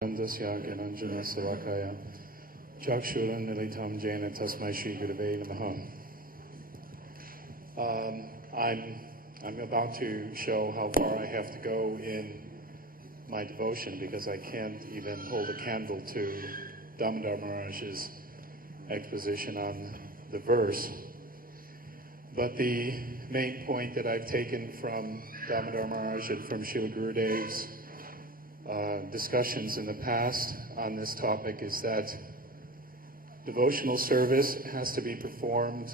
Andasya Gananjana Savakaya Chakshuran Nilitam Jaina Tasmai Shri Gurudeva Namaha. I'm about to show how far I have to go in my devotion because I can't even hold a candle to Damodar Maharaj's exposition on the verse. But the main point that I've taken from Damodar Maharaj and from Srila Gurudev's discussions in the past on this topic is that devotional service has to be performed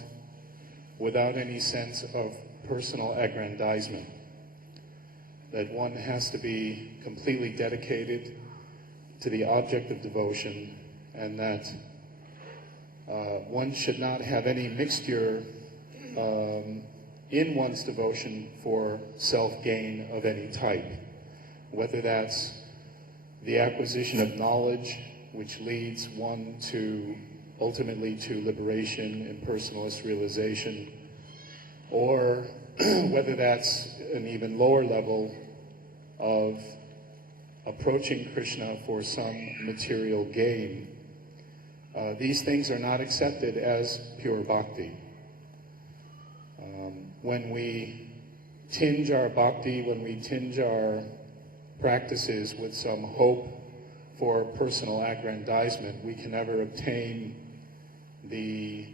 without any sense of personal aggrandizement. That one has to be completely dedicated to the object of devotion, and that one should not have any mixture in one's devotion for self-gain of any type, whether that's the acquisition of knowledge, which leads one to ultimately to liberation and personalist realization, or whether that's an even lower level of approaching Krishna for some material gain. These things are not accepted as pure bhakti. When we tinge our bhakti, when we tinge our practices with some hope for personal aggrandizement, we can never obtain the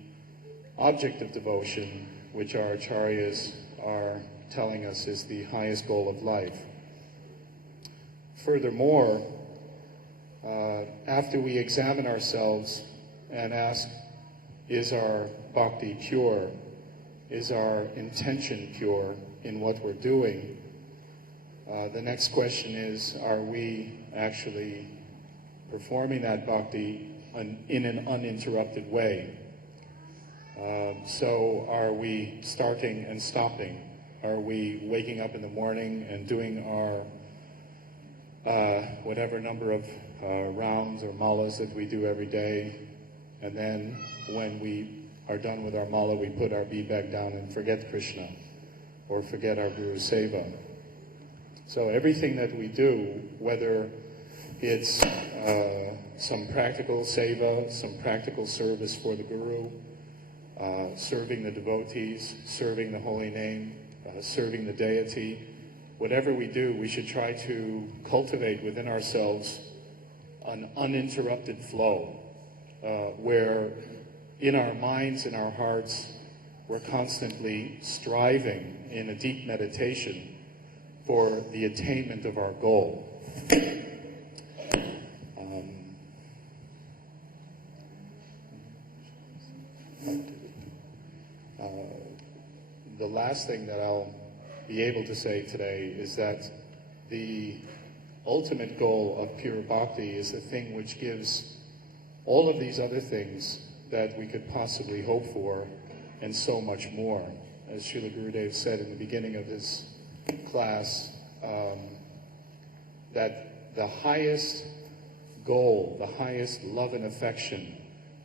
object of devotion, which our acharyas are telling us is the highest goal of life. Furthermore, after we examine ourselves and ask, is our bhakti pure? Is our intention pure in what we're doing? The next question is, are we actually performing that bhakti in an uninterrupted way? So are we starting and stopping? Are we waking up in the morning and doing our whatever number of rounds or malas that we do every day, and then when we are done with our mala, we put our bead bag down and forget Krishna or forget our Guru Seva? So everything that we do, whether it's some practical seva, some practical service for the Guru, serving the devotees, serving the holy name, serving the deity, whatever we do, we should try to cultivate within ourselves an uninterrupted flow, where in our minds, in our hearts, we're constantly striving in a deep meditation for the attainment of our goal. The last thing that I'll be able to say today is that the ultimate goal of pure bhakti is the thing which gives all of these other things that we could possibly hope for, and so much more. As Srila Gurudeva said in the beginning of his class, that the highest goal, the highest love and affection,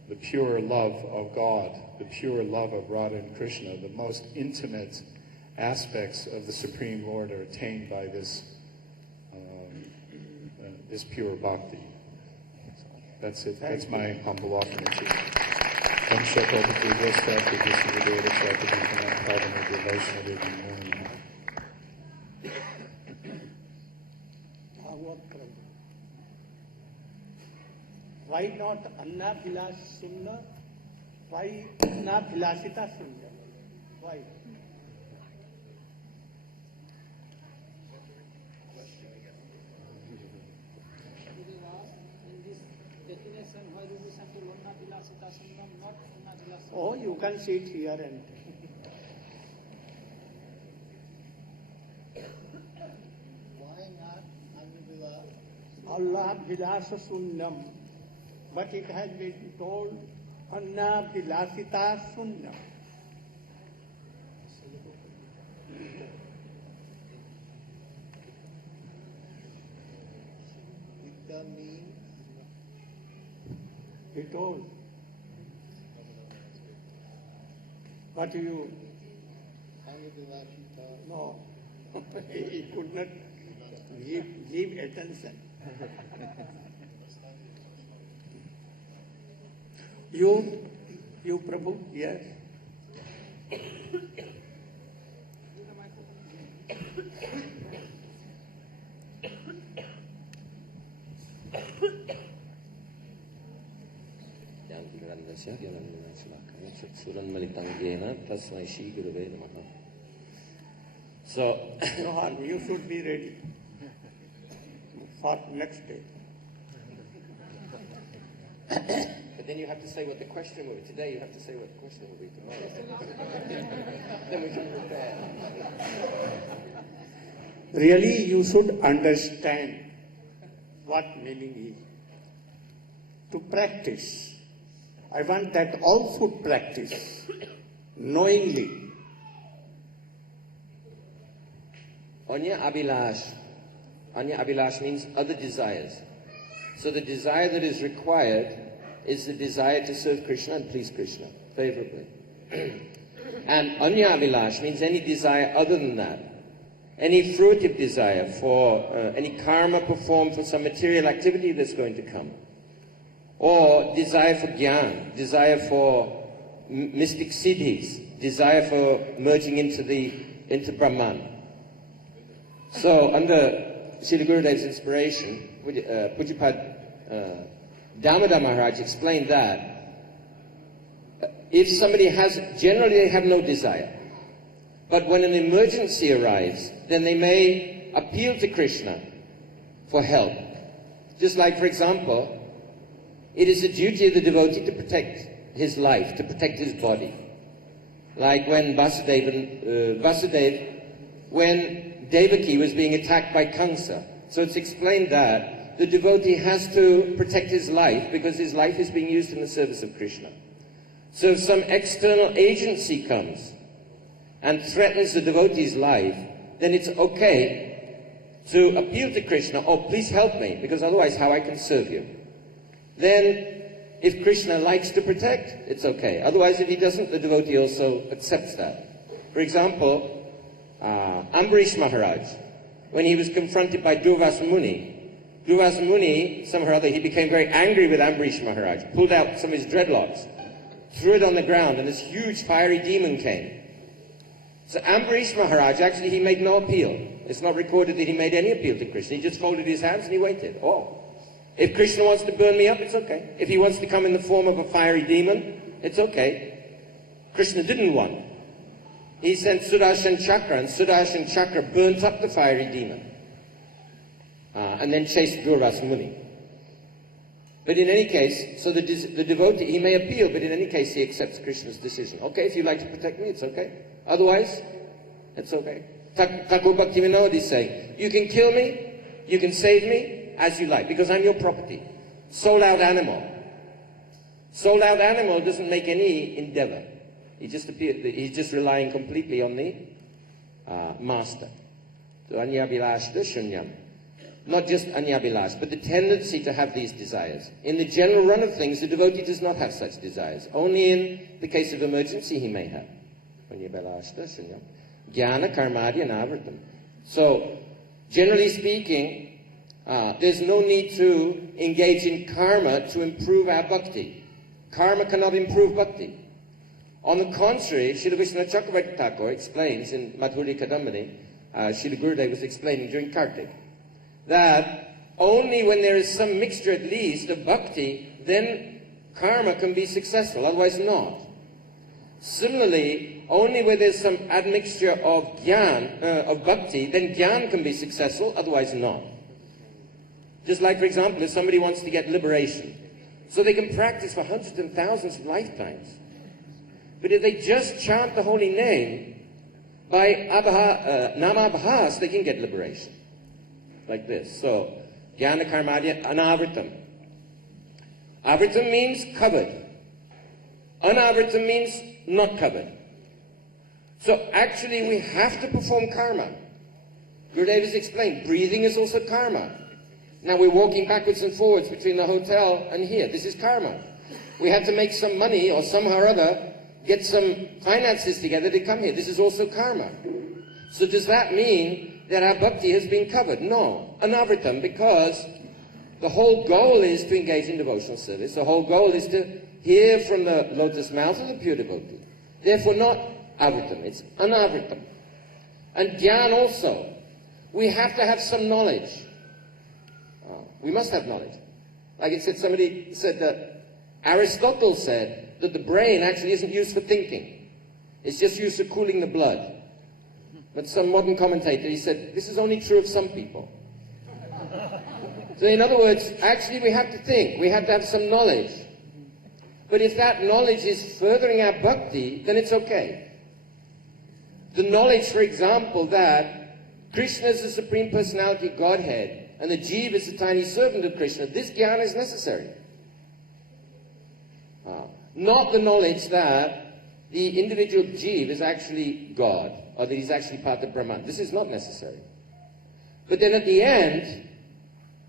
the pure love of God, the pure love of Radha and Krishna, the most intimate aspects of the Supreme Lord are attained by this this pure bhakti. So that's it. That's my humble offering to you. Why not Anna Vilas Sunna? Why Anna Vilasita Sunna? Why? Oh, you can sit here and why not Allah Vilasa Sunnam? But it has been told Anna Vilasita Sunnam. It means He told. But you, no, he could not give attention. You Prabhu, yes. So, No harm, you should be ready for next day. but then you have to say what the question will be. Today you have to say what the question will be tomorrow. Then we can prepare. Really, you should understand what meaning is. To practice. I want that all should practice knowingly. Anya Abhilash. Anya Abhilash means other desires. So the desire that is required is the desire to serve Krishna and please Krishna favorably. And Anya Abhilash means any desire other than that. Any fruitive desire for any karma performed for some material activity that's going to come. Or desire for jnana, desire for mystic siddhis, desire for merging into Brahman. So under Srila Gurudeva's inspiration, Pujapad Damodar Maharaj explained that if somebody generally they have no desire, but when an emergency arrives, then they may appeal to Krishna for help. Just like, for example, it is the duty of the devotee to protect his life, to protect his body. Like when when Devaki was being attacked by Kamsa. So it's explained that the devotee has to protect his life because his life is being used in the service of Krishna. So if some external agency comes and threatens the devotee's life, then it's okay to appeal to Krishna, oh, please help me, because otherwise how I can serve you. Then, if Krishna likes to protect, it's okay. Otherwise, if he doesn't, the devotee also accepts that. For example, Ambarish Maharaj, when he was confronted by Durvasa Muni, somehow or other, he became very angry with Ambarish Maharaj, pulled out some of his dreadlocks, threw it on the ground, and this huge fiery demon came. So Ambarish Maharaj, actually, he made no appeal. It's not recorded that he made any appeal to Krishna. He just folded his hands and he waited. Oh. If Krishna wants to burn me up, it's okay. If he wants to come in the form of a fiery demon, it's okay. Krishna didn't want. He sent Sudarshan Chakra, and Sudarshan Chakra burnt up the fiery demon. And then chased Durvasa Muni. But in any case, so the devotee, he may appeal, but in any case he accepts Krishna's decision. Okay, if you like to protect me, it's okay. Otherwise, it's okay. Thakur Bhaktivinoda is saying, you can kill me, you can save me, as you like, because I'm your property. Sold out animal. Sold out animal doesn't make any endeavor. He's just relying completely on the master. So anyabhilashta shunyam. Not just anyabhilash, but the tendency to have these desires. In the general run of things, the devotee does not have such desires. Only in the case of emergency he may have. Anyabhilashta shunyam. Jnana karmadya navritam. So, generally speaking, there's no need to engage in karma to improve our bhakti. Karma cannot improve bhakti. On the contrary, Srila Vishnu Chakravarti Thakur explains in Madhuri Kadambini, Srila Gurudeva was explaining during Kartik, that only when there is some mixture at least of bhakti, then karma can be successful, otherwise not. Similarly, only where there's some admixture of jnana, of bhakti, then jnana can be successful, otherwise not. Just like, for example, if somebody wants to get liberation, so they can practice for hundreds and thousands of lifetimes. But if they just chant the holy name, by namabhas, they can get liberation. Like this. So, jnana karmadya anavritam. Avritam means covered. Anavritam means not covered. So actually we have to perform karma. Gurudev has explained, breathing is also karma. Now we're walking backwards and forwards between the hotel and here. This is karma. We had to make some money or somehow or other get some finances together to come here. This is also karma. So does that mean that our bhakti has been covered? No. Anavritam, because the whole goal is to engage in devotional service. The whole goal is to hear from the lotus mouth of the pure devotee. Therefore not avritam, it's anavritam. And Gyan also, we have to have some knowledge. We must have knowledge. Like it said, somebody said that Aristotle said that the brain actually isn't used for thinking. It's just used for cooling the blood. But some modern commentator, he said, this is only true of some people. So in other words, actually we have to think, we have to have some knowledge. But if that knowledge is furthering our bhakti, then it's okay. The knowledge, for example, that Krishna is the Supreme Personality of Godhead, and the Jeev is a tiny servant of Krishna, this jnana is necessary. Not the knowledge that the individual Jeev is actually God, or that he's actually part of Brahman. This is not necessary. But then at the end,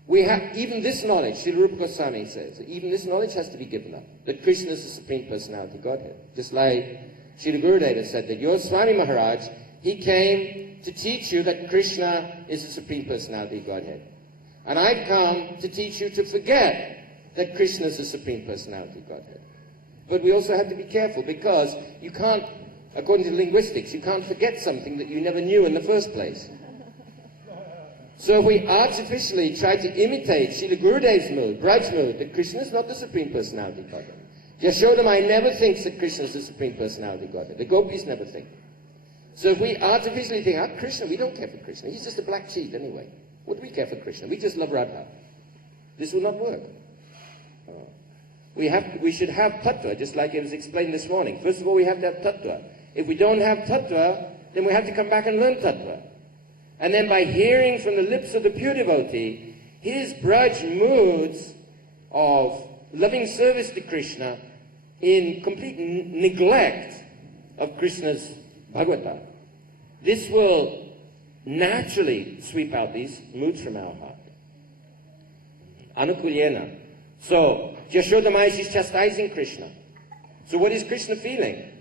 we have even this knowledge, Srila Rupa Goswami says, even this knowledge has to be given up, that Krishna is the Supreme Personality of Godhead. Just like Srila Gurudeva said that your Swami Maharaj, he came to teach you that Krishna is the Supreme Personality of Godhead. And I've come to teach you to forget that Krishna is the Supreme Personality of Godhead. But we also have to be careful, because you can't, according to linguistics, you can't forget something that you never knew in the first place. So if we artificially try to imitate Srila Gurudeva's mood, Braj's mood, that Krishna is not the Supreme Personality of Godhead. Yashodamai never thinks that Krishna is the Supreme Personality of Godhead. The gopis never think. So if we artificially think, Krishna, we don't care for Krishna. He's just a black sheep anyway. What do we care for Krishna? We just love Radha. This will not work. We should have tattva, just like it was explained this morning. First of all, we have to have tattva. If we don't have tattva, then we have to come back and learn tattva. And then by hearing from the lips of the pure devotee, his Braj moods of loving service to Krishna in complete neglect of Krishna's Bhagavata, this will naturally sweep out these moods from our heart. Anukulyena. So, Yashodamai, she's chastising Krishna. So what is Krishna feeling?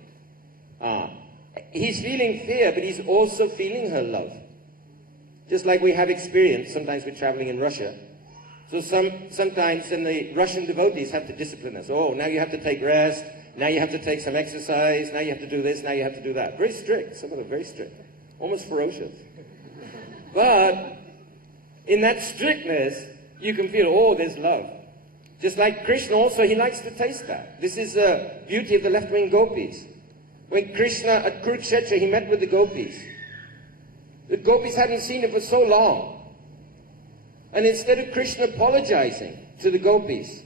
He's feeling fear, but he's also feeling her love. Just like we have experience, sometimes we're traveling in Russia. So sometimes then the Russian devotees have to discipline us. Oh, now you have to take rest, now you have to take some exercise, now you have to do this, now you have to do that. Very strict, some of them very strict, almost ferocious. But in that strictness, you can feel, oh, there's love. Just like Krishna also, he likes to taste that. This is the beauty of the left-wing gopis. When Krishna at Kurukshetra, he met with the gopis. The gopis hadn't seen him for so long. And instead of Krishna apologizing to the gopis,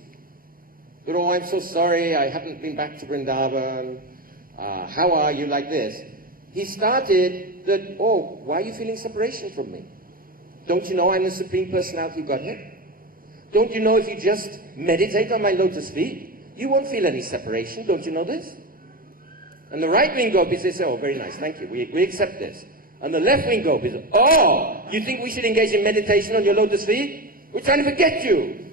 that, oh, I'm so sorry, I haven't been back to Vrindavan, how are you, like this, he started that, oh, why are you feeling separation from me? Don't you know I'm the Supreme Personality of Godhead? Don't you know if you just meditate on my lotus feet, you won't feel any separation? Don't you know this? And the right-wing gopis, they say, oh, very nice, thank you, we accept this. And the left-wing gopis, oh, you think we should engage in meditation on your lotus feet? We're trying to forget you.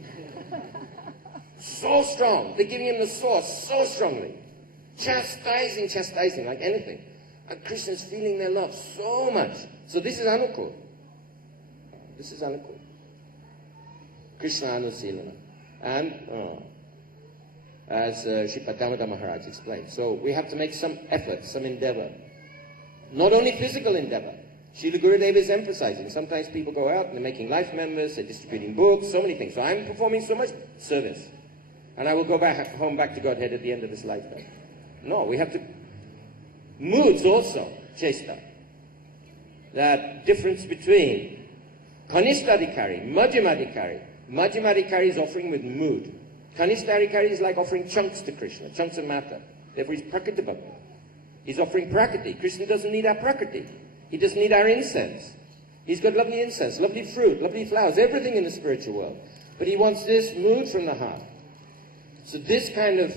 So strong. They're giving him the source so strongly. Chastising like anything. And Krishna's feeling their love so much. So this is Anukul. This is Anukul. Krishna Anusilana. And as Sripad Damodar Maharaj explained. So we have to make some effort, some endeavor. Not only physical endeavor. Srila Gurudeva is emphasizing. Sometimes people go out and they're making life members, they're distributing books, so many things. So I'm performing so much service. And I will go home back to Godhead at the end of this lifetime. No, we have to... Moods also, chesta. That difference between Kanistadikari, Madhyamadikari. Madhyamadikari is offering with mood. Kanistadikari is like offering chunks to Krishna, chunks of matter. Therefore he's Prakriti Bhakti. He's offering Prakriti. Krishna doesn't need our Prakriti. He doesn't need our incense. He's got lovely incense, lovely fruit, lovely flowers, everything in the spiritual world. But he wants this mood from the heart. So this kind of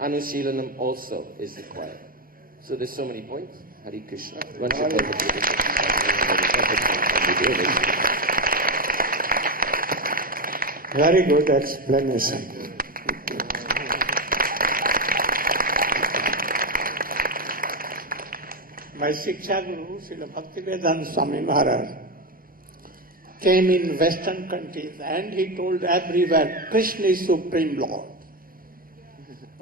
Anushilanam also is required. So there's so many points. Hare Krishna. One should take Very good explanation. My Shiksha Guru, Srila Bhaktivedanta Swami Maharaj, came in Western countries and he told everywhere, Krishna is Supreme Lord.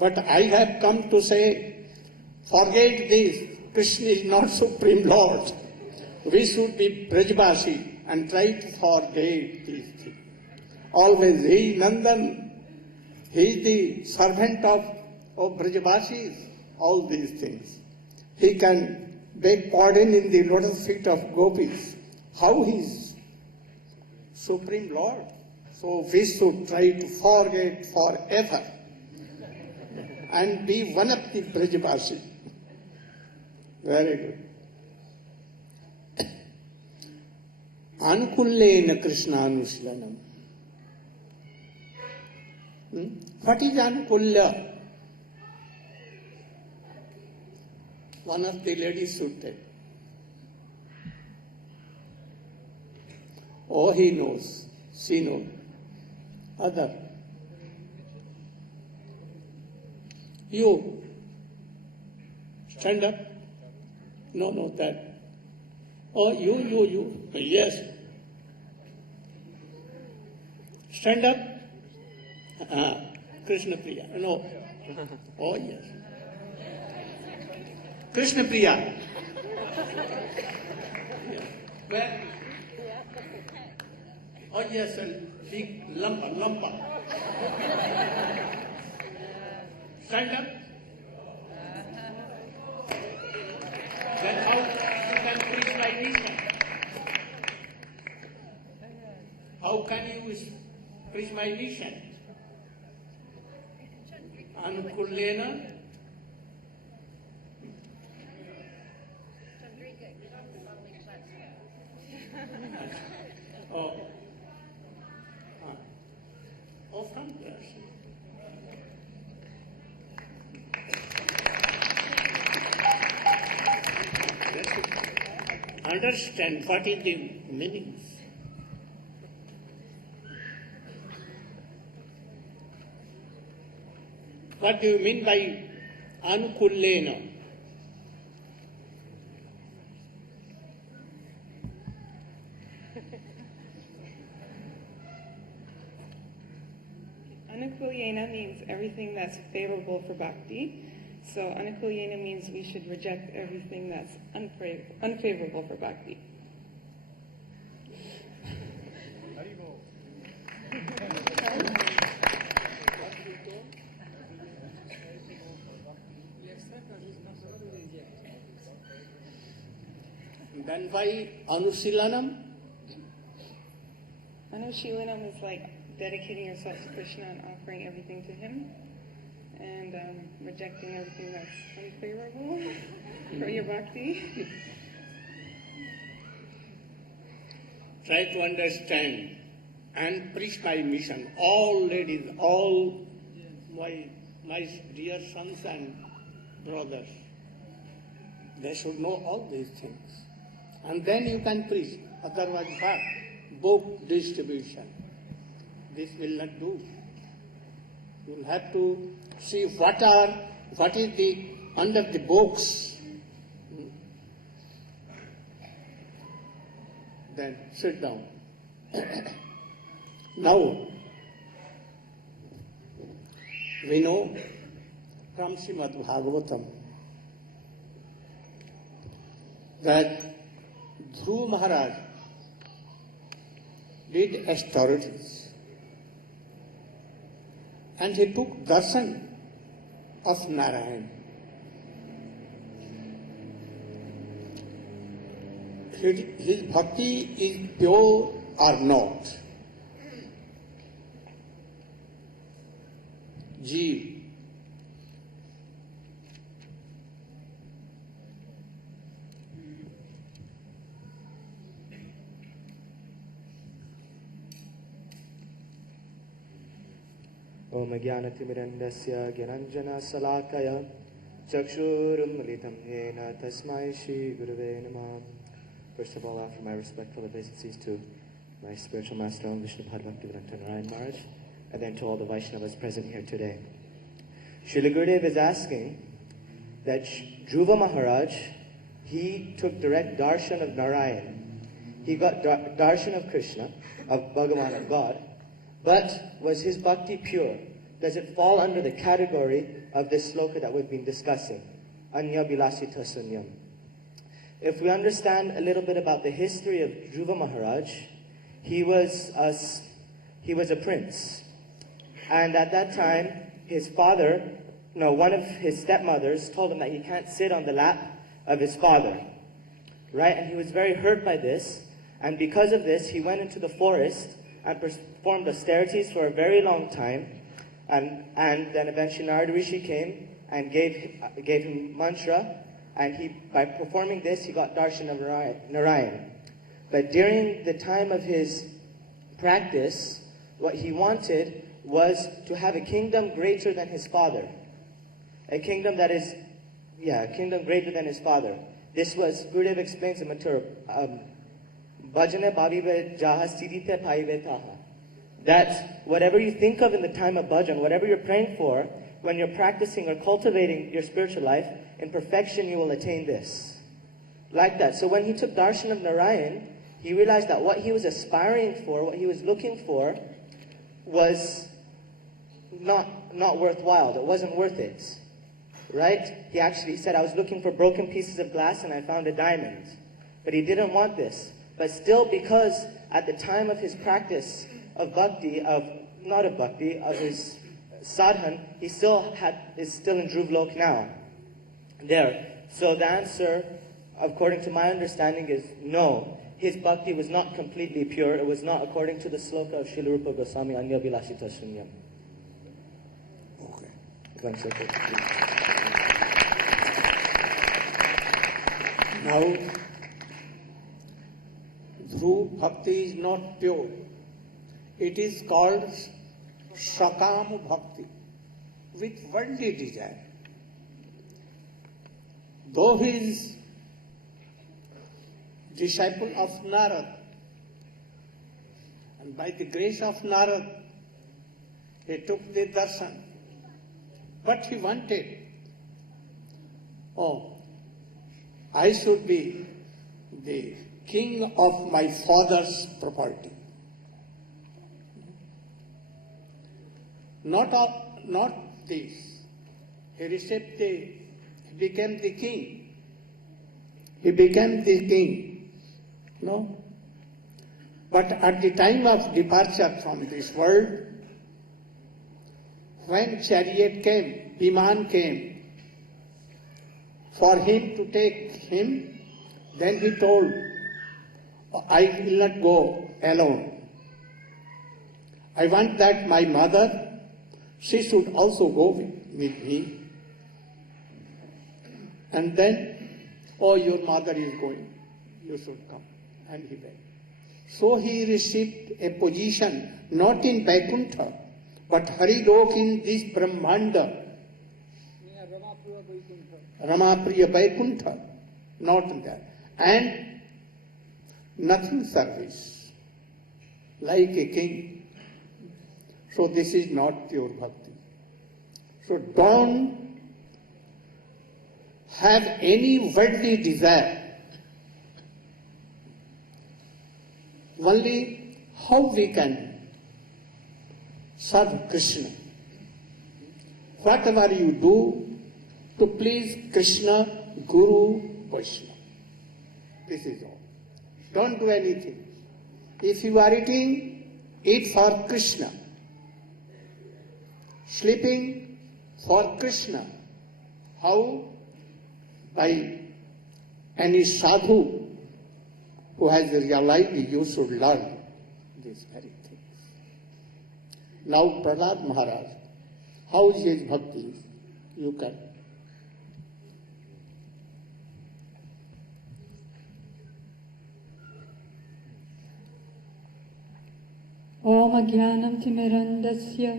But I have come to say, forget this. Krishna is not Supreme Lord. We should be Brajbasi and try to forget these things. Always he is Nandan, he is the servant of Brajbasis, all these things. He can beg pardon in the lotus feet of gopis. How he is Supreme Lord? So we should try to forget forever and be one of the Brajbasi. Very good. Anukullena Krishnanushlanam. What is Anukulla? One of the ladies should tell. Oh, he knows. She knows. Other. You. Stand up. No, that. Oh, you. Yes. Stand up. Krishna Priya. No. Oh, yes. Krishna Priya. Yeah. Where? Oh, yes, and big lumpa. Stand up. Then how you can preach my mission? How can you preach my mission? Anukullena. Oh. Oh, from there. Understand what is the meaning. What do you mean by anukullena? Anukulyena means everything that's favorable for bhakti. So anukulyena means we should reject everything that's unfavorable for bhakti. Then why Anusilanam? Anushilanam is like dedicating yourself to Krishna and offering everything to him, and rejecting everything that's unfavorable for your bhakti. Try to understand and preach my mission. All ladies, all my dear sons and brothers, they should know all these things. And then you can preach. Otherwise, what? Book distribution. This will not do. You will have to see what is the under the books. Then sit down. Now, we know from Srimad Bhagavatam that Dhruva Maharaj did austerities and he took darshan of Narayan. His bhakti is pure or not. Jeev. Om Jnanatimirandasya Gyananjana Salakaya Chakshurummalitam Yena Tasmai Shri Gurave Namah. First of all, offer my respectful obeisances to my spiritual master, Om Vishnu Bhaktivedanta Narayan Maharaj, and then to all the Vaishnavas present here today. Srila Gurudeva is asking that Dhruva Maharaj, he took direct darshan of Narayan. He got darshan of Krishna, of Bhagavan, of God, but was his bhakti pure? does it fall under the category of this sloka that we've been discussing? Anya Bilasita Sunyam. If we understand a little bit about the history of Dhruva Maharaj, he was a prince. And at that time, his father, one of his stepmothers told him that he can't sit on the lap of his father. Right? And he was very hurt by this. And because of this, he went into the forest and performed austerities for a very long time. And then eventually Narada Rishi came and gave him mantra. And by performing this, he got darshan of Narayan. But during the time of his practice, what he wanted was to have a kingdom greater than his father. A kingdom greater than his father. This was, Gurudeva explains in Mathura, Bhajane bhavive jaha siddhite bhaive taha. That whatever you think of in the time of bhajan, whatever you're praying for, when you're practicing or cultivating your spiritual life, in perfection you will attain this. Like that. So when he took darshan of Narayan, he realized that what he was aspiring for, what he was looking for, was not worthwhile. It wasn't worth it. Right? He actually said, I was looking for broken pieces of glass and I found a diamond. But he didn't want this. But still, because at the time of his practice of bhakti, of his sadhan, he is still in Dhruv-lok now. There. So the answer, according to my understanding, is no. His bhakti was not completely pure. It was not according to the sloka of Srila Rupa Goswami, Anya Bilasita Sunyam. Okay. Now, Dhruv Bhakti is not pure. It is called Sakam Bhakti, with worldly desire. Though he is disciple of Narad, and by the grace of Narad, he took the darshan. But he wanted, I should be the king of my father's property. Not this. He became the king. He became the king. No? But at the time of departure from this world, when chariot came, Viman came, for him to take him, then he told, I will not go alone. I want that my mother, she should also go with me. And then, your mother is going, you should come. And he went. So he received a position, not in Vaikuntha, but Harilok in this Brahmanda. Ramapriya Vaikuntha, not there. And nothing service, like a king. So this is not pure bhakti. So don't have any worldly desire. Only how we can serve Krishna. Whatever you do to please Krishna, Guru, Vaishnava. This is all. Don't do anything. If you are eating, eat for Krishna. Sleeping for Krishna. How? By any sadhu who has realized you should learn these very things. Now Prahlad Maharaj, how is his bhakti? You can. Om Jnanam Timirandasya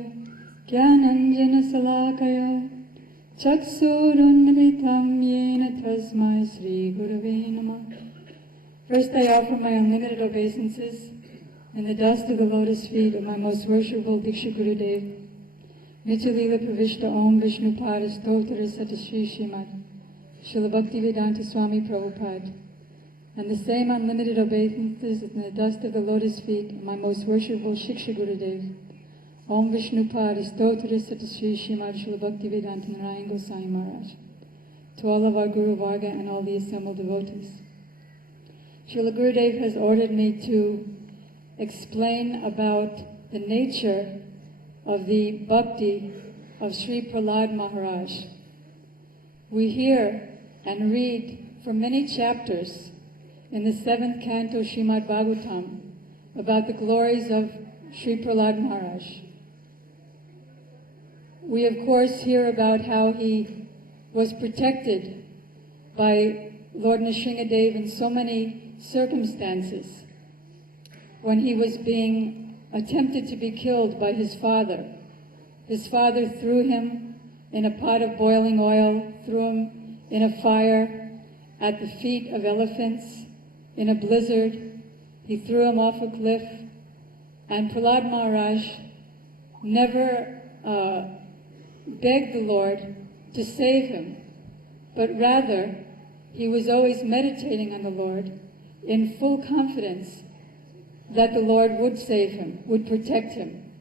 Jnananjana Salakaya Chaksurunritam Yena Tasmai Sri Gurave Namah. First I offer my unlimited obeisances in the dust of the lotus feet of my most worshipful Diksha Gurudev. Nityalila Pravishta Om Vishnu Pada Stotra Satashri Shrimad Srila Bhaktivedanta Swami Prabhupada. And the same unlimited obeisances in the dust of the lotus feet of my most worshipful Shiksha Gurudev, Om Vishnupad Stotra Satasri Srimad Srila Bhaktivedanta Narayan Goswami Maharaj. To all of our Guru Varga and all the assembled devotees. Srila Gurudev has ordered me to explain about the nature of the bhakti of Sri Prahlad Maharaj. We hear and read for many chapters in the 7th canto Srimad Bhagavatam about the glories of Sri Prahlad Maharaj. We of course hear about how he was protected by Lord Nrsingadev in so many circumstances when he was being attempted to be killed by his father. His father threw him in a pot of boiling oil, threw him in a fire at the feet of elephants, in a blizzard. He threw him off a cliff. And Prahlad Maharaj never begged the Lord to save him, but rather he was always meditating on the Lord in full confidence that the Lord would save him, would protect him.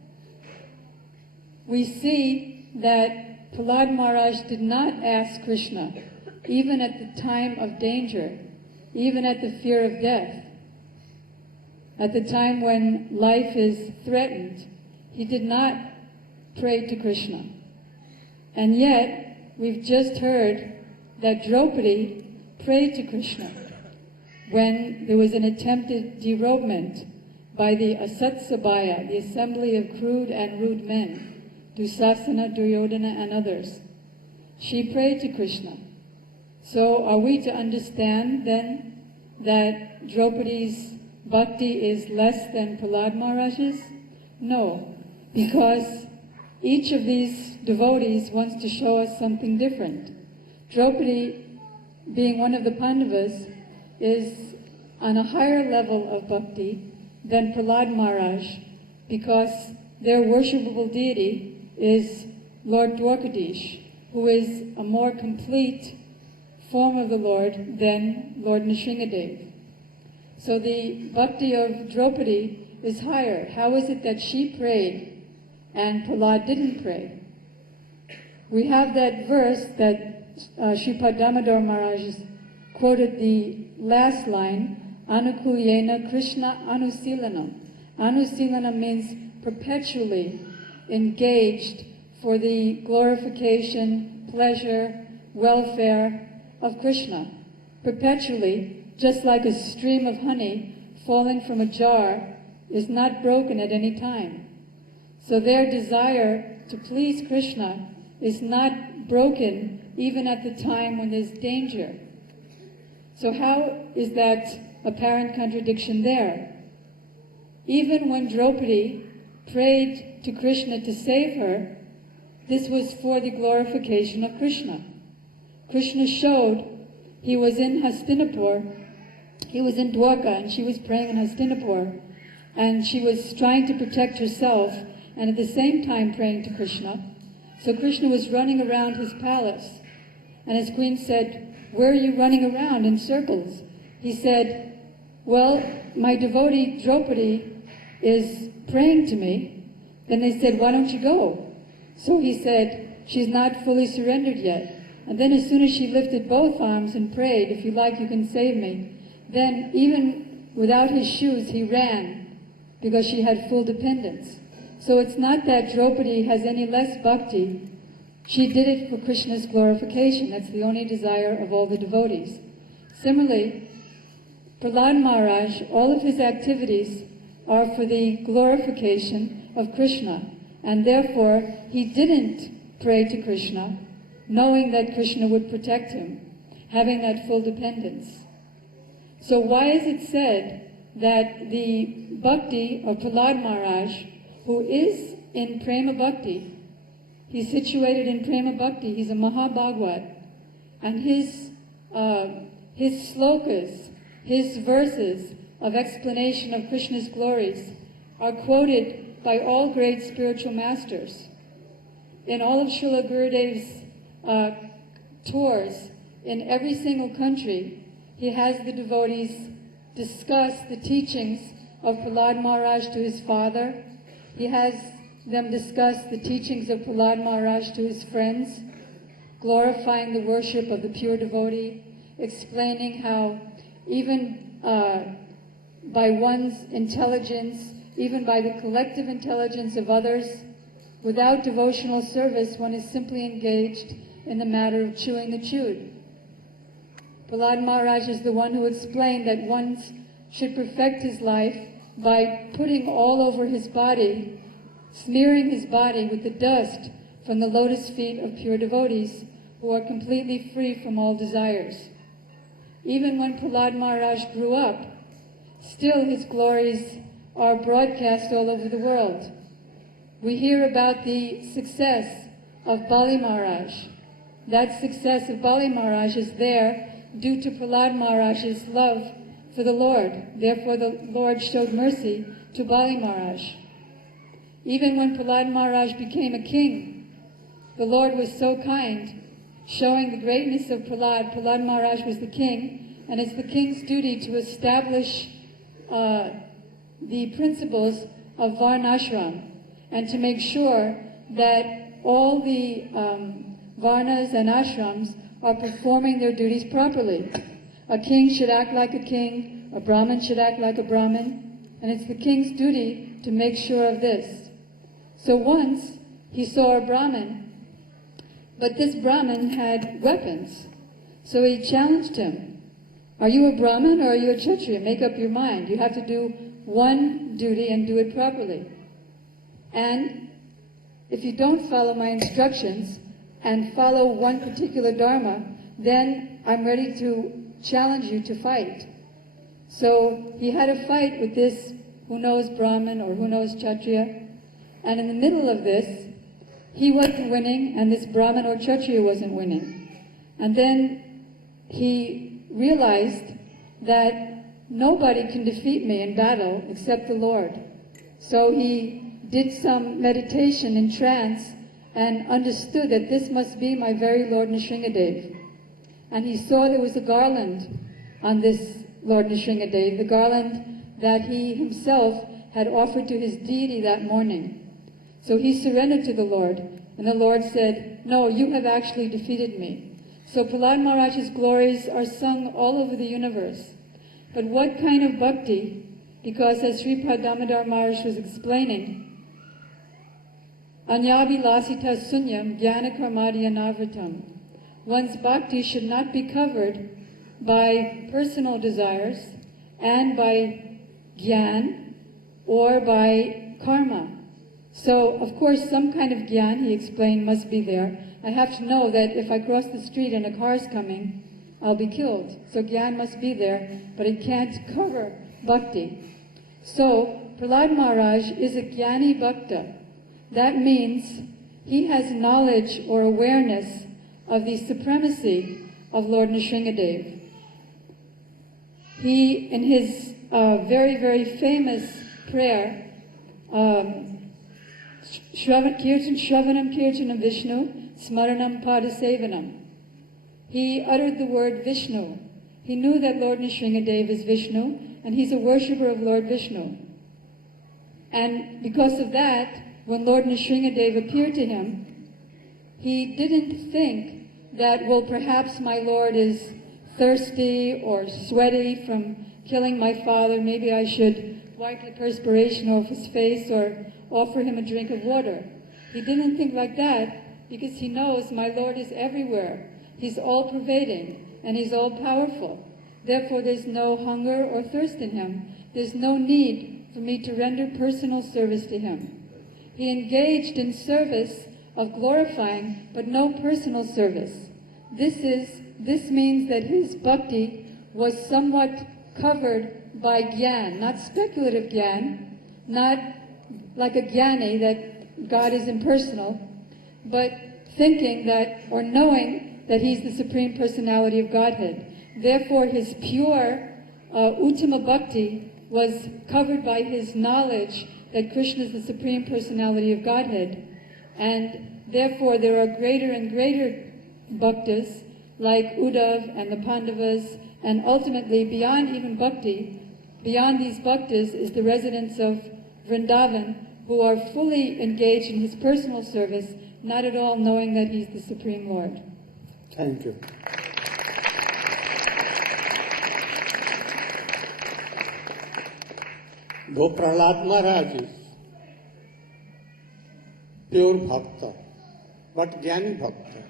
We see that Prahlad Maharaj did not ask Krishna, even at the time of danger, even at the fear of death. At the time when life is threatened, he did not pray to Krishna. And yet, we've just heard that Draupadi prayed to Krishna when there was an attempted derobement by the Asatsabhaya, the assembly of crude and rude men, Dusasana, Duryodhana, and others. She prayed to Krishna. So are we to understand then that Draupadi's bhakti is less than Prahlad Maharaj's? No, because each of these devotees wants to show us something different. Draupadi, being one of the Pandavas, is on a higher level of bhakti than Prahlad Maharaj, because their worshipable deity is Lord Dwarkadish, who is a more complete form of the Lord than Lord Nrsingadev. So the bhakti of Draupadi is higher. How is it that she prayed and Prahlad didn't pray? We have that verse that Sripad Damodar Maharaj has quoted, the last line, Anukulyena Krishna Anusilanam. Anusilanam means perpetually engaged for the glorification, pleasure, welfare of Krishna. Perpetually, just like a stream of honey falling from a jar is not broken at any time. So their desire to please Krishna is not broken even at the time when there's danger. So how is that apparent contradiction there? Even when Draupadi prayed to Krishna to save her, this was for the glorification of Krishna. Krishna showed he was in Hastinapur, he was in Dwarka, and she was praying in Hastinapur, and she was trying to protect herself and at the same time praying to Krishna. So Krishna was running around his palace, and his queen said, "Where are you running around in circles?" He said, "Well, my devotee Draupadi is praying to me." Then they said, "Why don't you go?" So he said, "She's not fully surrendered yet." And then as soon as she lifted both arms and prayed, "If you like, you can save me," then even without his shoes, he ran because she had full dependence. So it's not that Draupadi has any less bhakti. She did it for Krishna's glorification. That's the only desire of all the devotees. Similarly, Prahlad Maharaj, all of his activities are for the glorification of Krishna. And therefore, he didn't pray to Krishna, knowing that Krishna would protect him, having that full dependence. So why is it said that the bhakti of Prahlad Maharaj, who is in Prema Bhakti, he's situated in Prema Bhakti, he's a Mahabhagavad, and his slokas, his verses of explanation of Krishna's glories are quoted by all great spiritual masters. In all of Srila Gurudev's tours, in every single country, he has the devotees discuss the teachings of Prahlad Maharaj to his father. He has them discuss the teachings of Prahlad Maharaj to his friends, glorifying the worship of the pure devotee, explaining how even by one's intelligence, even by the collective intelligence of others, without devotional service, one is simply engaged in the matter of chewing the chewed. Prahlad Maharaj is the one who explained that one should perfect his life by putting all over his body, smearing his body with the dust from the lotus feet of pure devotees who are completely free from all desires. Even when Prahlad Maharaj grew up, still his glories are broadcast all over the world. We hear about the success of Bali Maharaj. That success of Bali Maharaj is there due to Prahlad Maharaj's love for the Lord. Therefore the Lord showed mercy to Bali Maharaj. Even when Prahlad Maharaj became a king, the Lord was so kind, showing the greatness of Prahlad. Prahlad Maharaj was the king, and it's the king's duty to establish the principles of Varnashram and to make sure that all the Varnas and ashrams are performing their duties properly. A king should act like a king, a Brahmin should act like a Brahmin, and it's the king's duty to make sure of this. So once he saw a Brahmin, but this Brahmin had weapons. So he challenged him. Are you a Brahmin or are you a Kshatriya? Make up your mind. You have to do one duty and do it properly. And if you don't follow my instructions and follow one particular dharma, then I'm ready to challenge you to fight. So he had a fight with this who knows Brahmin or who knows Kshatriya. And in the middle of this, he wasn't winning and this Brahmin or Kshatriya wasn't winning. And then he realized that nobody can defeat me in battle except the Lord. So he did some meditation in trance and understood that this must be my very Lord Nrsingadev. And he saw there was a garland on this Lord Nrsingadev, the garland that he himself had offered to his deity that morning. So he surrendered to the Lord, and the Lord said, no, you have actually defeated me. So Prahlad Maharaj's glories are sung all over the universe. But what kind of bhakti? Because as Sripad Damodar Maharaj was explaining, Anyabhilasita sunyam jnana karmadya navritam. One's bhakti should not be covered by personal desires and by gyan or by karma. So, of course, some kind of gyan, he explained, must be there. I have to know that if I cross the street and a car is coming, I'll be killed. So gyan must be there, but it can't cover bhakti. So, Prahlad Maharaj is a jnani bhakta. That means he has knowledge or awareness of the supremacy of Lord Nrsingadev. He, in his very, very famous prayer, Shravanam Kirtanam Vishnu, Smaranam Padasevanam. He uttered the word Vishnu. He knew that Lord Nrsingadev is Vishnu, and he's a worshipper of Lord Vishnu. And because of that, when Lord Nrsingadev appeared to him, he didn't think that, well, perhaps my Lord is thirsty or sweaty from killing my father. Maybe I should wipe the perspiration off his face or offer him a drink of water. He didn't think like that because he knows my Lord is everywhere. He's all-pervading and he's all-powerful. Therefore, there's no hunger or thirst in him. There's no need for me to render personal service to him. He engaged in service of glorifying, but no personal service. This means that his bhakti was somewhat covered by gyan, not speculative gyan, not like a jnani that God is impersonal, but thinking that, or knowing that he's the Supreme Personality of Godhead. Therefore, his pure Uttama Bhakti was covered by his knowledge that Krishna is the Supreme Personality of Godhead. And therefore, there are greater and greater bhaktas, like Uddhav and the Pandavas, and ultimately, beyond even bhakti, beyond these bhaktas is the residence of Vrindavan, who are fully engaged in his personal service, not at all knowing that he's the Supreme Lord. Thank you. Though Prahlad Maharaj is pure bhakta, but Jnani bhakta.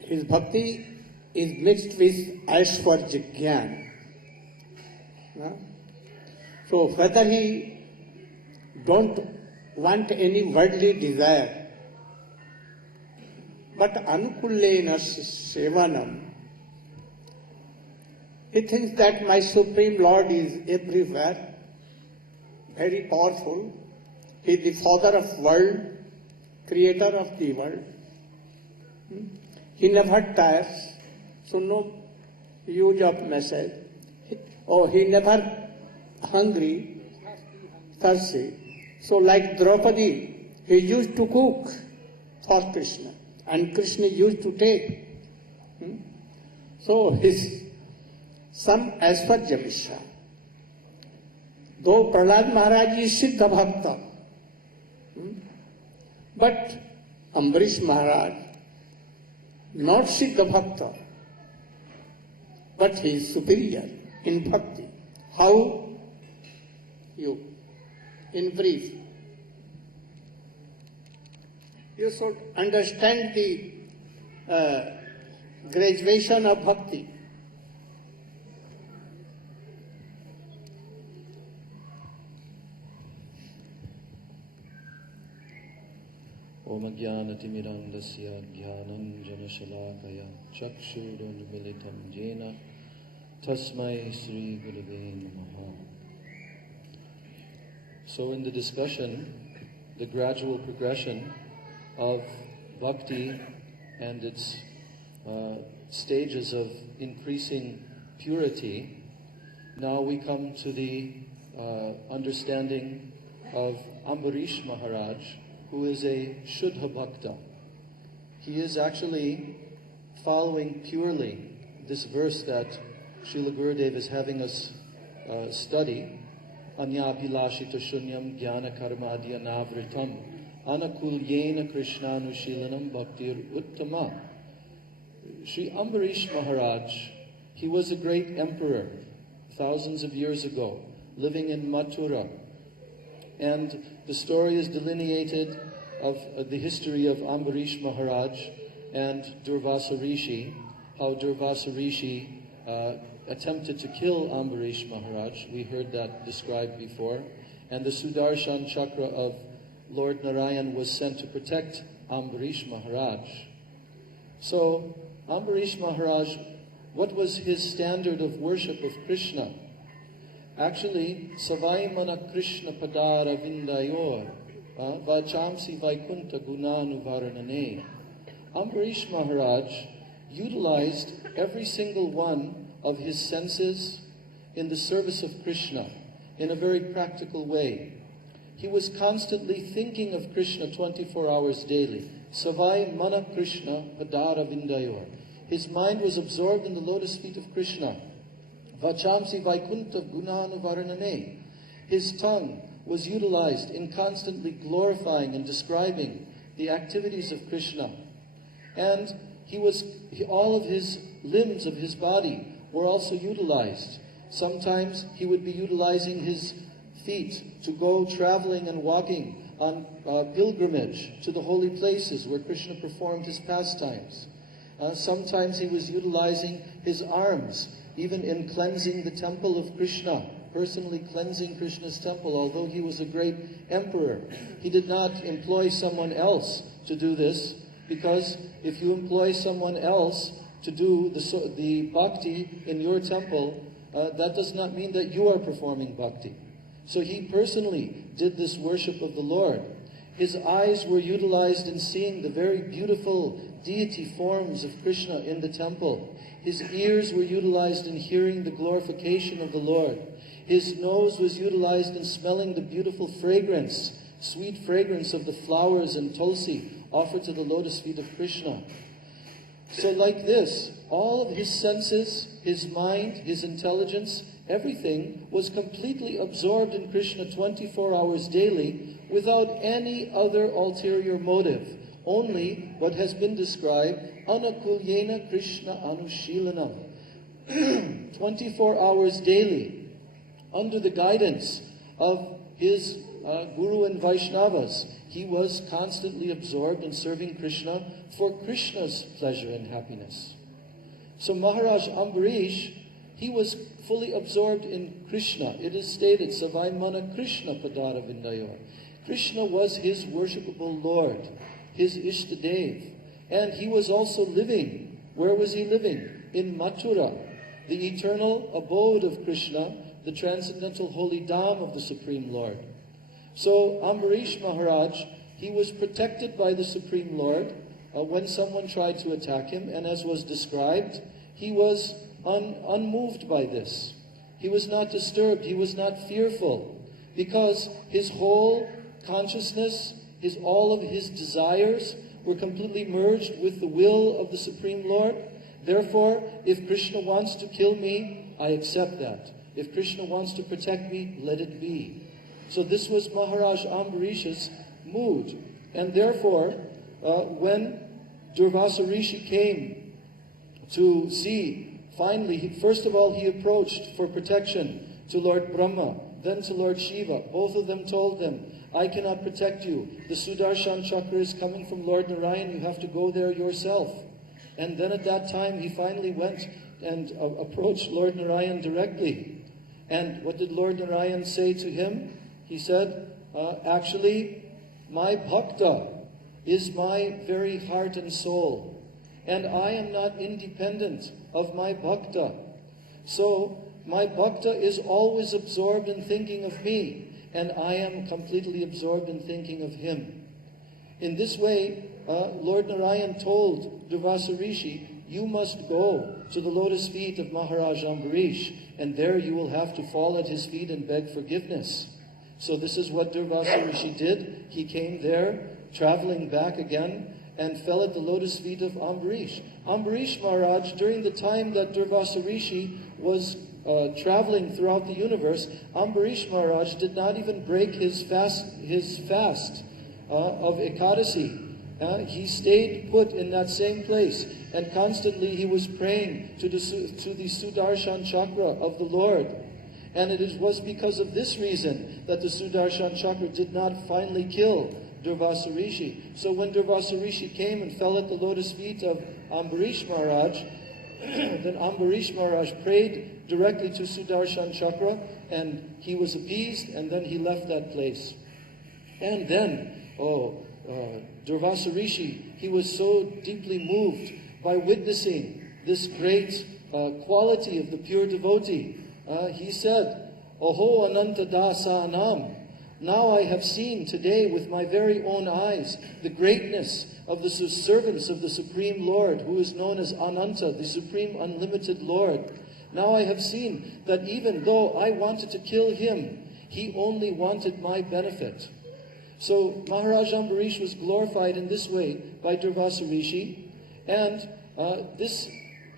His bhakti is mixed with Aishwarya Jnana. So whether he don't want any worldly desire, but anukullena sevanam, he thinks that my Supreme Lord is everywhere, very powerful. He is the father of world, creator of the world. He never tires, so no use of message. He never hungry, thirsty. So like Draupadi, he used to cook for Krishna, and Krishna used to take. So his some Aishwarya Mishra. Though Prahlad Maharaj is Siddha Bhakta, but Ambarish Maharaj, not Siddha Bhakta, but he is superior in Bhakti. How? You, in brief, you should understand the graduation of Bhakti. Om Jnanatimirandasya Jnananjanashalakaya Chakshurunmilitam Jena Tasmai Sri Gurave Namaha. So in the discussion, the gradual progression of bhakti and its stages of increasing purity, now we come to the understanding of Ambarish Maharaj, who is a Shuddha Bhakta. He is actually following purely this verse that Srila Gurudeva is having us study. Anyapilashita shunyam jnana karmadya navritam anakulyena krishnanushilanam bhaktir uttama. Sri Ambarish Maharaj, he was a great emperor thousands of years ago, living in Mathura. And the story is delineated of the history of Ambarish Maharaj and Durvasa Rishi, how Durvasa Rishi attempted to kill Ambarish Maharaj. We heard that described before. And the Sudarshan Chakra of Lord Narayan was sent to protect Ambarish Maharaj. So, Ambarish Maharaj, what was his standard of worship of Krishna? Actually, Savai Mana Krishna Padara Vindayor, Vachamsi Vaikunta Gunanu Varanane. Ambarish Maharaj utilized every single one of his senses in the service of Krishna in a very practical way. He was constantly thinking of Krishna 24 hours daily. Savai Mana Krishna Padara Vindayor. His mind was absorbed in the lotus feet of Krishna. Vachamsi Vaikunta Gunanu Varanane. His tongue was utilized in constantly glorifying and describing the activities of Krishna. And all of his limbs of his body were also utilized. Sometimes he would be utilizing his feet to go traveling and walking on pilgrimage to the holy places where Krishna performed his pastimes. Sometimes he was utilizing his arms, even in cleansing the temple of Krishna, personally cleansing Krishna's temple. Although he was a great emperor, he did not employ someone else to do this, because if you employ someone else to do the bhakti in your temple, that does not mean that you are performing bhakti. So he personally did this worship of the Lord. His eyes were utilized in seeing the very beautiful deity forms of Krishna in the temple. His ears were utilized in hearing the glorification of the Lord. His nose was utilized in smelling the beautiful fragrance, sweet fragrance of the flowers and tulsi offered to the lotus feet of Krishna. So like this, all of his senses, his mind, his intelligence, everything, was completely absorbed in Krishna 24 hours daily without any other ulterior motive. Only what has been described, anakulyena Krishna anushilanam. 24 hours daily, under the guidance of his Guru and Vaishnavas, he was constantly absorbed in serving Krishna for Krishna's pleasure and happiness. So Maharaj Ambarish, he was fully absorbed in Krishna. It is stated, Savai Mana Krishna Padara Vindayor. Krishna was his worshipable Lord, his Ishtadev. And he was also living. Where was he living? In Mathura, the eternal abode of Krishna, the transcendental holy dham of the Supreme Lord. So Ambarish Maharaj, he was protected by the Supreme Lord when someone tried to attack him, and as was described, he was unmoved by this. He was not disturbed, he was not fearful, because his whole consciousness, all of his desires were completely merged with the will of the Supreme Lord. Therefore, if Krishna wants to kill me, I accept that. If Krishna wants to protect me, let it be. So this was Maharaj Ambarish's mood. And therefore, when Durvasa Rishi came to see, finally, first of all, he approached for protection to Lord Brahma, then to Lord Shiva. Both of them told them, I cannot protect you. The Sudarshan Chakra is coming from Lord Narayan. You have to go there yourself. And then at that time, he finally went and approached Lord Narayan directly. And what did Lord Narayan say to him? He said, actually, my bhakta is my very heart and soul. And I am not independent of my bhakta. So, my bhakta is always absorbed in thinking of me. And I am completely absorbed in thinking of him. In this way, Lord Narayan told Durvasa Rishi, you must go to the lotus feet of Maharaj Ambarish, and there you will have to fall at his feet and beg forgiveness. So this is what Durvasa Rishi did. He came there, traveling back again, and fell at the lotus feet of Ambarish. Ambarish Maharaj, during the time that Durvasa Rishi was traveling throughout the universe, Ambarish Maharaj did not even break his fast of Ekadasi. He stayed put in that same place, and constantly he was praying to the Sudarshan Chakra of the Lord. And it was because of this reason that the Sudarshan Chakra did not finally kill Durvasa Rishi. So when Durvasa Rishi came and fell at the lotus feet of Ambarish Maharaj, then Ambarish Maharaj prayed directly to Sudarshan Chakra, and he was appeased, and then he left that place. And then, Durvasa Rishi, he was so deeply moved by witnessing this great quality of the pure devotee. He said, Oho Ananta Dasanam, now I have seen today with my very own eyes the greatness of the servants of the Supreme Lord, who is known as Ananta, the Supreme Unlimited Lord. Now I have seen that even though I wanted to kill him, he only wanted my benefit. So Maharaj Ambarish was glorified in this way by Durvasa Rishi, and this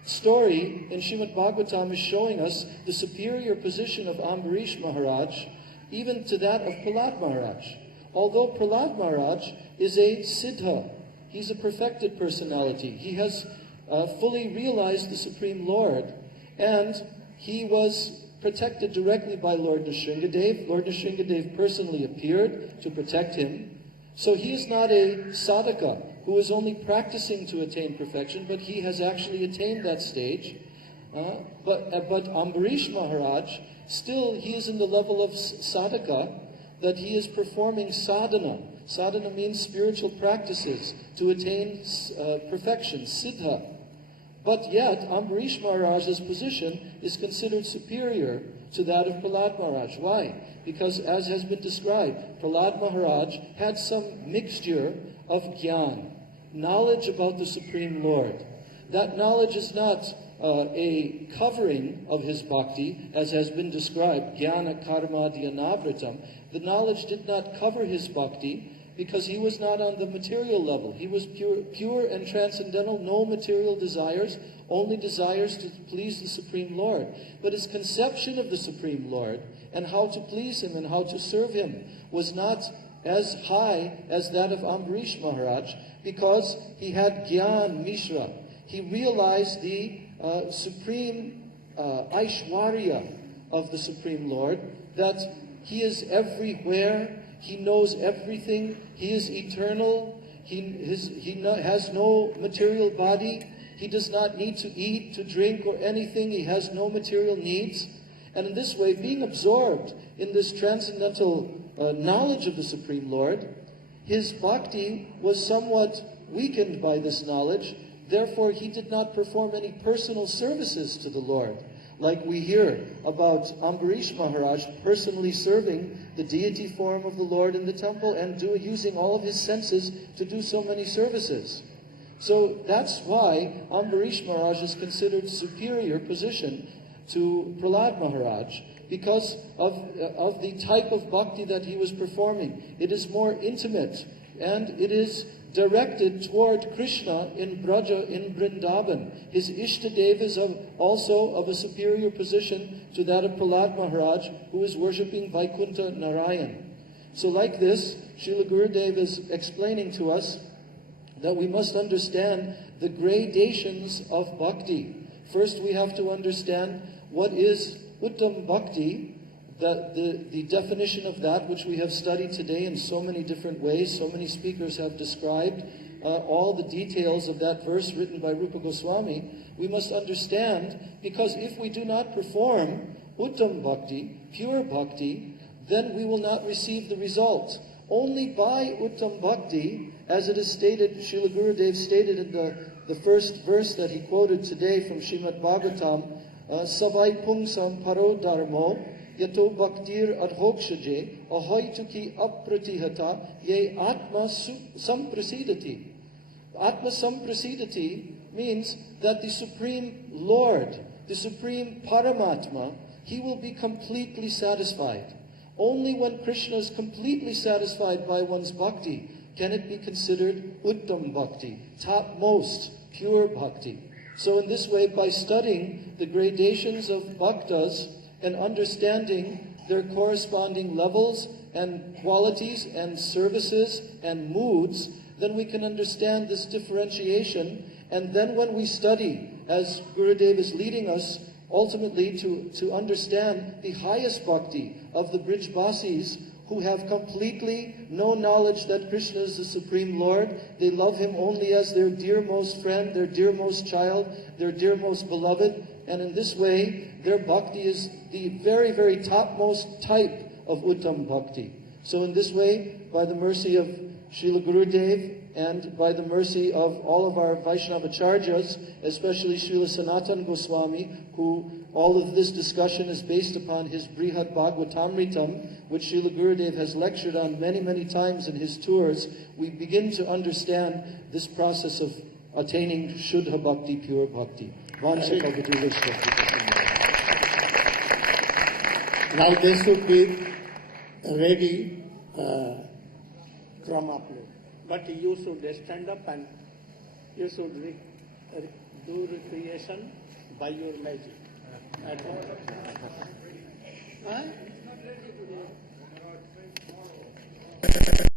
story in Srimad Bhagavatam is showing us the superior position of Ambarish Maharaj, even to that of Prahlad Maharaj. Although Prahlad Maharaj is a siddha, he's a perfected personality. He has fully realized the Supreme Lord, and he was protected directly by Lord Nrsingadev. Lord Nrsingadev personally appeared to protect him. So he is not a sadhaka who is only practicing to attain perfection, but he has actually attained that stage. But Ambarish Maharaj, still he is in the level of sadhaka, that he is performing sadhana. Sadhana means spiritual practices to attain perfection, siddha. But yet, Ambarish Maharaj's position is considered superior to that of Prahlad Maharaj. Why? Because, as has been described, Prahlad Maharaj had some mixture of jnana, knowledge about the Supreme Lord. That knowledge is not a covering of his bhakti, as has been described, jnana karma dhyanavritam. The knowledge did not cover his bhakti, because he was not on the material level. He was pure and transcendental, no material desires, only desires to please the Supreme Lord. But his conception of the Supreme Lord and how to please him and how to serve him was not as high as that of Ambarish Maharaj, because he had Gyan Mishra. He realized the supreme Aishwarya of the Supreme Lord, that he is everywhere, he knows everything, he is eternal, he has no material body, he does not need to eat, to drink, or anything, he has no material needs. And in this way, being absorbed in this transcendental knowledge of the Supreme Lord, his bhakti was somewhat weakened by this knowledge. Therefore, he did not perform any personal services to the Lord, like we hear about Ambarish Maharaj personally serving the deity form of the Lord in the temple and using all of his senses to do so many services. So that's why Ambarish Maharaj is considered superior position to Prahlad Maharaj, because of the type of bhakti that he was performing. It is more intimate, and it is directed toward Krishna in Braja, in Vrindavan. His Ishtadev is also of a superior position to that of Prahlad Maharaj, who is worshipping Vaikuntha Narayan. So like this, Srila Gurudeva is explaining to us that we must understand the gradations of bhakti. First, we have to understand what is Uttam Bhakti, the definition of that, which we have studied today in so many different ways. So many speakers have described all the details of that verse written by Rupa Goswami. We must understand, because if we do not perform Uttam Bhakti, pure Bhakti, then we will not receive the result. Only by Uttam Bhakti, as it is stated, Srila Gurudeva stated in the first verse that he quoted today from Srimad Bhagavatam, Savai Pungsam Paro Dharmo, Yato Bhaktir Adhokshaje, Ahoituki Apratihata, Ye Atma Samprasidati. Atma Samprasidati means that the Supreme Lord, the Supreme Paramatma, he will be completely satisfied. Only when Krishna is completely satisfied by one's bhakti can it be considered Uttam Bhakti, topmost, pure bhakti. So in this way, by studying the gradations of bhaktas and understanding their corresponding levels and qualities and services and moods, then we can understand this differentiation. And then when we study, as Gurudeva is leading us, ultimately to understand the highest bhakti of the Brijbasis, who have completely no knowledge that Krishna is the Supreme Lord. They love him only as their dearmost friend, their dearmost child, their dearmost beloved. And in this way, their bhakti is the very, very topmost type of Uttam Bhakti. So in this way, by the mercy of Srila Gurudeva, and by the mercy of all of our Vaishnavacharyas, especially Srila Sanatana Goswami, who all of this discussion is based upon his Brihat Bhagavatamritam, which Srila Gurudeva has lectured on many, many times in his tours, we begin to understand this process of attaining Shuddha Bhakti, pure Bhakti. Now they should be ready drum upload. But you should stand up and you should do recreation by your magic. At home. Huh?